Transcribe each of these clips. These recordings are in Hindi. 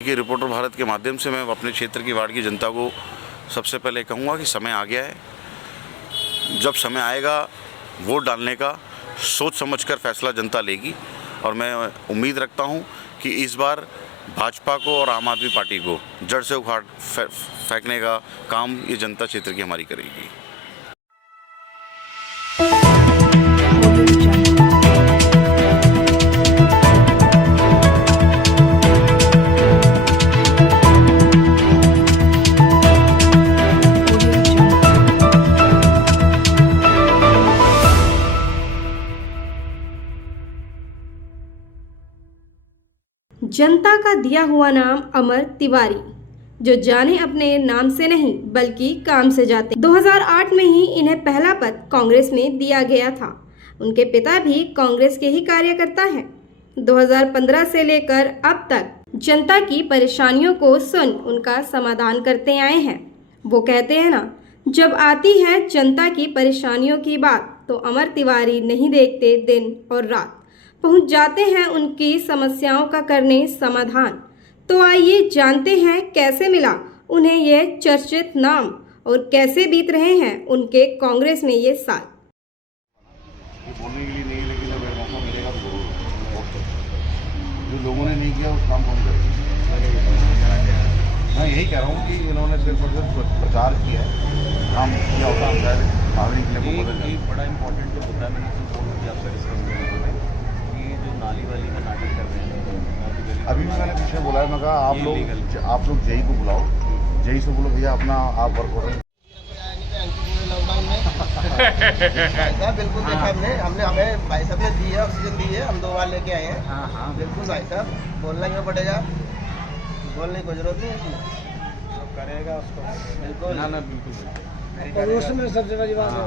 कि रिपोर्टर भारत के माध्यम से मैं अपने क्षेत्र की वार्ड की जनता को सबसे पहले कहूँगा कि समय आ गया है। जब समय आएगा वोट डालने का, सोच समझकर फैसला जनता लेगी और मैं उम्मीद रखता हूँ कि इस बार भाजपा को और आम आदमी पार्टी को जड़ से उखाड़ फेंकने का काम ये जनता क्षेत्र की हमारी करेगी। जनता का दिया हुआ नाम अमर तिवारी, जो जाने अपने नाम से नहीं बल्कि काम से जाते। 2008 में ही इन्हें पहला पद कांग्रेस में दिया गया था। उनके पिता भी कांग्रेस के ही कार्यकर्ता हैं। 2015 से लेकर अब तक जनता की परेशानियों को सुन उनका समाधान करते आए हैं। वो कहते हैं ना, जब आती है जनता की परेशानियों की बात तो अमर तिवारी नहीं देखते दिन और रात, पहुंच जाते हैं उनकी समस्याओं का करने समाधान। तो आइए जानते हैं कैसे मिला उन्हें यह चर्चित नाम और कैसे बीत रहे हैं उनके कांग्रेस में ये साल। बोलने के लिए नहीं, लेकिन अगर मौका मिलेगा तो जरूर। जो लोगों ने नहीं किया उस काम को हम करेंगे। मैं यही कह रहा हूँ कि इन्होंने सिर्फ और सिर्फ प्रचार किया है, काम किया होता हम शायद नागरिक के लिए बदल जाए। बड़ा इंपॉर्टेंट जो मुद्दा मैंने आपसे डिस्कस किया है कि जो नाली वाली का नाटक कर रहे हैं, अभी भी मैंने पीछे बोला है, मैं कहा आप लोग जेई को बुलाओ, जेई से बोलो भैया अपना आप वर्क ऑर्डर बिल्कुल देखा हमने हमें भाई साहब ने दी है, ऑक्सीजन दी है, हम 2 बार लेके आए हैं। हाँ बिल्कुल भाई साहब, बोलना क्यों पड़ेगा, बोलने की जरूरत नहीं है इसमें, जो करेगा उसको बिल्कुल ना बिल्कुल और उसमें सबसे बड़ी बात है।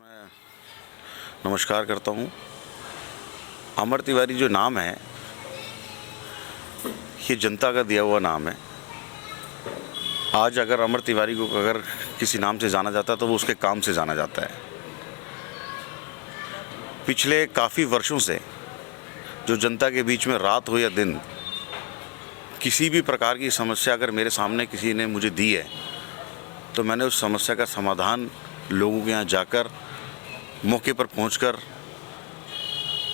मैं नमस्कार करता हूँ। अमर तिवारी जो नाम है ये जनता का दिया हुआ नाम है। आज अगर अमर तिवारी को अगर किसी नाम से जाना जाता है तो वो उसके काम से जाना जाता है। पिछले काफ़ी वर्षों से जो जनता के बीच में रात हो या दिन किसी भी प्रकार की समस्या अगर मेरे सामने किसी ने मुझे दी है तो मैंने उस समस्या का समाधान लोगों के यहाँ जाकर मौके पर पहुंचकर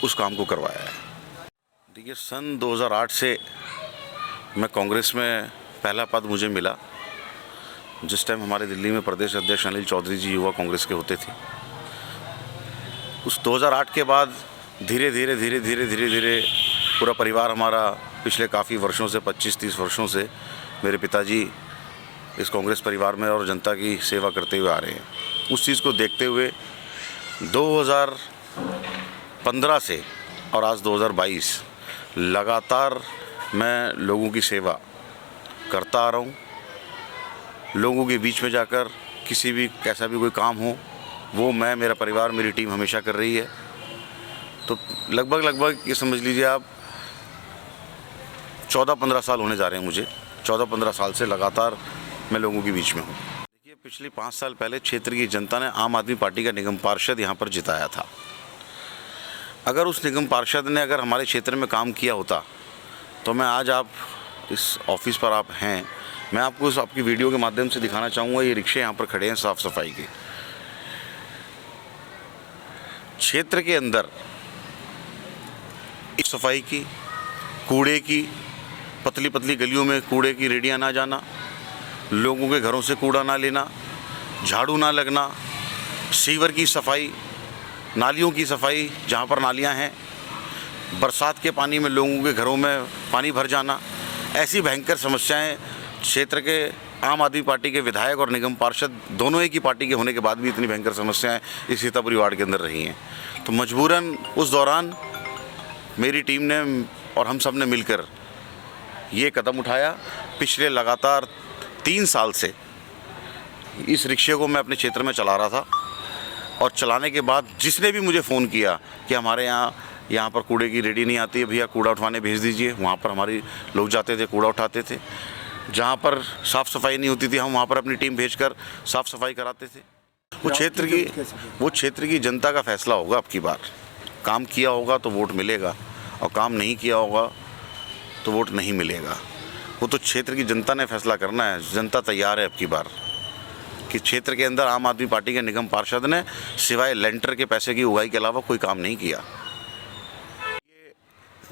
उस काम को करवाया है। देखिए, सन 2008 से मैं कांग्रेस में पहला पद मुझे मिला। जिस टाइम हमारे दिल्ली में प्रदेश अध्यक्ष अनिल चौधरी जी युवा कांग्रेस के होते थे। उस 2008 के बाद धीरे धीरे पूरा परिवार हमारा पिछले काफ़ी वर्षों से 25-30 वर्षों से मेरे पिताजी इस कांग्रेस परिवार में और जनता की सेवा करते हुए आ रहे हैं। उस चीज़ को देखते हुए 2015 से और आज 2022 लगातार मैं लोगों की सेवा करता आ रहा हूँ। लोगों के बीच में जाकर किसी भी कैसा भी कोई काम हो वो मैं, मेरा परिवार, मेरी टीम हमेशा कर रही है। तो लगभग ये समझ लीजिए आप 14-15 साल होने जा रहे हैं मुझे। 14-15 साल से लगातार मैं लोगों के बीच में हूँ। देखिए, पिछले 5 साल पहले क्षेत्र की जनता ने आम आदमी पार्टी का निगम पार्षद यहाँ पर जिताया था। अगर उस निगम पार्षद ने अगर हमारे क्षेत्र में काम किया होता तो मैं आज आप इस ऑफिस पर आप हैं, मैं आपको इस आपकी वीडियो के माध्यम से दिखाना चाहूँगा। ये रिक्शे यहाँ पर खड़े हैं साफ़ सफाई के। क्षेत्र के अंदर इस सफाई की, कूड़े की, पतली पतली गलियों में कूड़े की रेडियाँ ना जाना, लोगों के घरों से कूड़ा ना लेना, झाड़ू ना लगना, सीवर की सफाई, नालियों की सफाई जहाँ पर नालियाँ हैं, बरसात के पानी में लोगों के घरों में पानी भर जाना, ऐसी भयंकर समस्याएं क्षेत्र के आम आदमी पार्टी के विधायक और निगम पार्षद दोनों एक ही पार्टी के होने के बाद भी इतनी भयंकर समस्याएं इस सीतापुरी वार्ड के अंदर रही हैं। तो मजबूरन उस दौरान मेरी टीम ने और हम सब ने मिलकर ये कदम उठाया। पिछले लगातार 3 साल से इस रिक्शे को मैं अपने क्षेत्र में चला रहा था और चलाने के बाद जिसने भी मुझे फ़ोन किया कि हमारे यहाँ पर कूड़े की रेडी नहीं आती है, भैया कूड़ा उठवाने भेज दीजिए, वहाँ पर हमारी लोग जाते थे, कूड़ा उठाते थे। जहाँ पर साफ़ सफाई नहीं होती थी हम वहाँ पर अपनी टीम भेजकर साफ़ सफाई कराते थे। वो क्षेत्र की जनता का फैसला होगा अब की बार। काम किया होगा तो वोट मिलेगा, और काम नहीं किया होगा तो वोट नहीं मिलेगा। वो तो क्षेत्र की जनता ने फैसला करना है। जनता तैयार है अब की बार कि क्षेत्र के अंदर आम आदमी पार्टी के निगम पार्षद ने सिवाय लेंटर के पैसे की उगाही के अलावा कोई काम नहीं किया।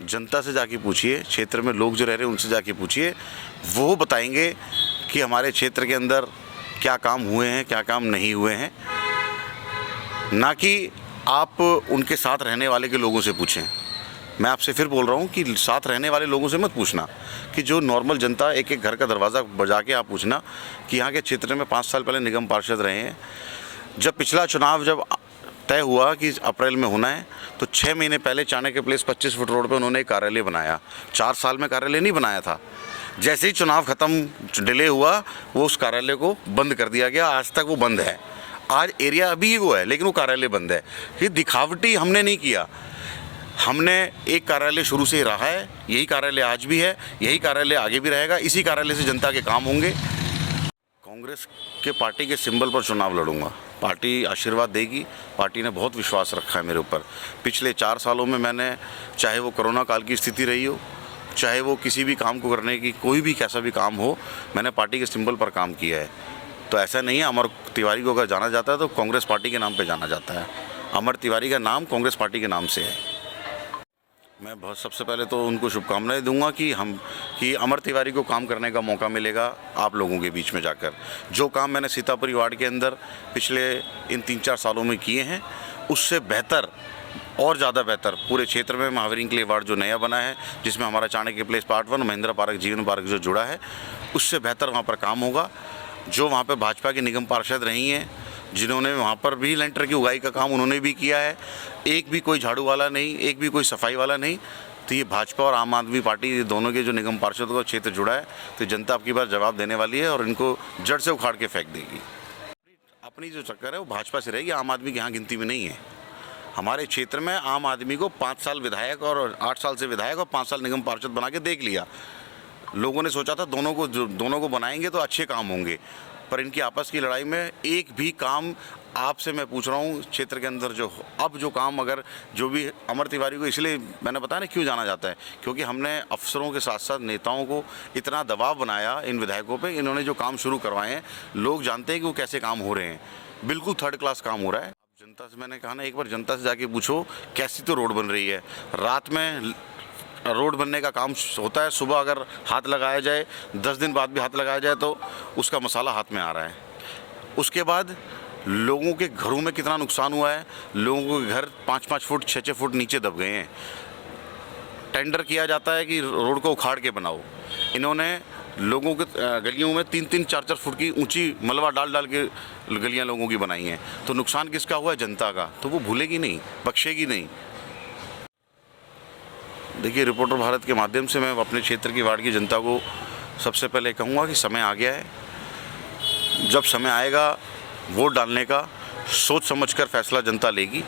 जनता से जाके पूछिए, क्षेत्र में लोग जो रह रहे हैं उनसे जाके पूछिए, वो बताएंगे कि हमारे क्षेत्र के अंदर क्या काम हुए हैं, क्या काम नहीं हुए हैं। ना कि आप उनके साथ रहने वाले के लोगों से पूछें। मैं आपसे फिर बोल रहा हूँ कि साथ रहने वाले लोगों से मत पूछना, कि जो नॉर्मल जनता एक एक घर का दरवाज़ा बजा के आप पूछना कि यहाँ के क्षेत्र में 5 साल पहले निगम पार्षद रहे हैं। जब पिछला चुनाव जब तय हुआ कि अप्रैल में होना है, तो 6 महीने पहले चाणक्य प्लेस 25 फुट रोड पे उन्होंने एक कार्यालय बनाया। 4 साल में कार्यालय नहीं बनाया था। जैसे ही चुनाव ख़त्म डिले हुआ, वो उस कार्यालय को बंद कर दिया गया। आज तक वो बंद है। आज एरिया अभी वो है, लेकिन वो कार्यालय बंद है। ये दिखावटी हमने नहीं किया। हमने एक कार्यालय शुरू से ही रहा है, यही कार्यालय आज भी है, यही कार्यालय आगे भी रहेगा। इसी कार्यालय से जनता के काम होंगे। कांग्रेस के पार्टी के सिंबल पर चुनाव लड़ूंगा। पार्टी आशीर्वाद देगी। पार्टी ने बहुत विश्वास रखा है मेरे ऊपर। पिछले 4 सालों में मैंने, चाहे वो कोरोना काल की स्थिति रही हो, चाहे वो किसी भी काम को करने की कोई भी कैसा भी काम हो, मैंने पार्टी के सिंबल पर काम किया है। तो ऐसा नहीं है अमर तिवारी को अगर जाना जाता है तो कांग्रेस पार्टी के नाम पे जाना जाता है। अमर तिवारी का नाम कांग्रेस पार्टी के नाम से है। मैं बहुत सबसे पहले तो उनको शुभकामनाएं दूंगा कि अमर तिवारी को काम करने का मौका मिलेगा आप लोगों के बीच में जाकर। जो काम मैंने सीतापुरी वार्ड के अंदर पिछले इन 3-4 सालों में किए हैं, उससे बेहतर और ज़्यादा बेहतर पूरे क्षेत्र में महावीर के लिए वार्ड जो नया बना है, जिसमें हमारा Chanakya place part 1 Mahindra park जीवन पार्क जो जुड़ा है, उससे बेहतर वहाँ पर काम होगा। जो वहाँ पर भाजपा की निगम पार्षद रही हैं, जिन्होंने वहाँ पर भी लेंटर की उगाही का काम उन्होंने भी किया है। एक भी कोई झाड़ू वाला नहीं, एक भी कोई सफाई वाला नहीं। तो ये भाजपा और आम आदमी पार्टी दोनों के जो निगम पार्षदों का क्षेत्र जुड़ा है, तो जनता अब की बार जवाब देने वाली है और इनको जड़ से उखाड़ के फेंक देगी। अपनी जो चक्कर है वो भाजपा से रहेगी, आम आदमी के यहाँ गिनती में नहीं है। हमारे क्षेत्र में आम आदमी को 5 साल विधायक और 8 साल से विधायक और 5 साल निगम पार्षद बना के देख लिया। लोगों ने सोचा था दोनों को बनाएंगे तो अच्छे काम होंगे, पर इनकी आपस की लड़ाई में एक भी काम, आपसे मैं पूछ रहा हूँ क्षेत्र के अंदर जो काम अगर जो भी अमर तिवारी को, इसलिए मैंने बताया ना क्यों जाना जाता है, क्योंकि हमने अफसरों के साथ साथ नेताओं को इतना दबाव बनाया इन विधायकों पे। इन्होंने जो काम शुरू करवाए हैं, लोग जानते हैं कि वो कैसे काम हो रहे हैं। बिल्कुल 3rd क्लास काम हो रहा है। जनता से मैंने कहा ना, एक बार जनता से जाके पूछो कैसी तो रोड बन रही है। रात में रोड बनने का काम होता है, सुबह अगर हाथ लगाया जाए, 10 दिन बाद भी हाथ लगाया जाए तो उसका मसाला हाथ में आ रहा है। उसके बाद लोगों के घरों में कितना नुकसान हुआ है। लोगों के घर 5-5 फुट 6-6 फुट नीचे दब गए हैं। टेंडर किया जाता है कि रोड को उखाड़ के बनाओ। इन्होंने लोगों के गलियों में 3-3 4-4 फुट की ऊंची मलबा डाल के गलियां लोगों की बनाई हैं। तो नुकसान किसका हुआ है? जनता का। तो वो भूलेगी नहीं, बख्शेगी नहीं। देखिए, रिपोर्टर भारत के माध्यम से मैं अपने क्षेत्र की वार्ड की जनता को सबसे पहले कहूँगा कि समय आ गया है। जब समय आएगा वोट डालने का, सोच समझकर फैसला जनता लेगी।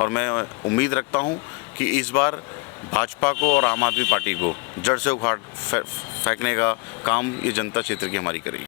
और मैं उम्मीद रखता हूँ कि इस बार भाजपा को और आम आदमी पार्टी को जड़ से उखाड़ फेंकने का काम ये जनता क्षेत्र की हमारी करेगी।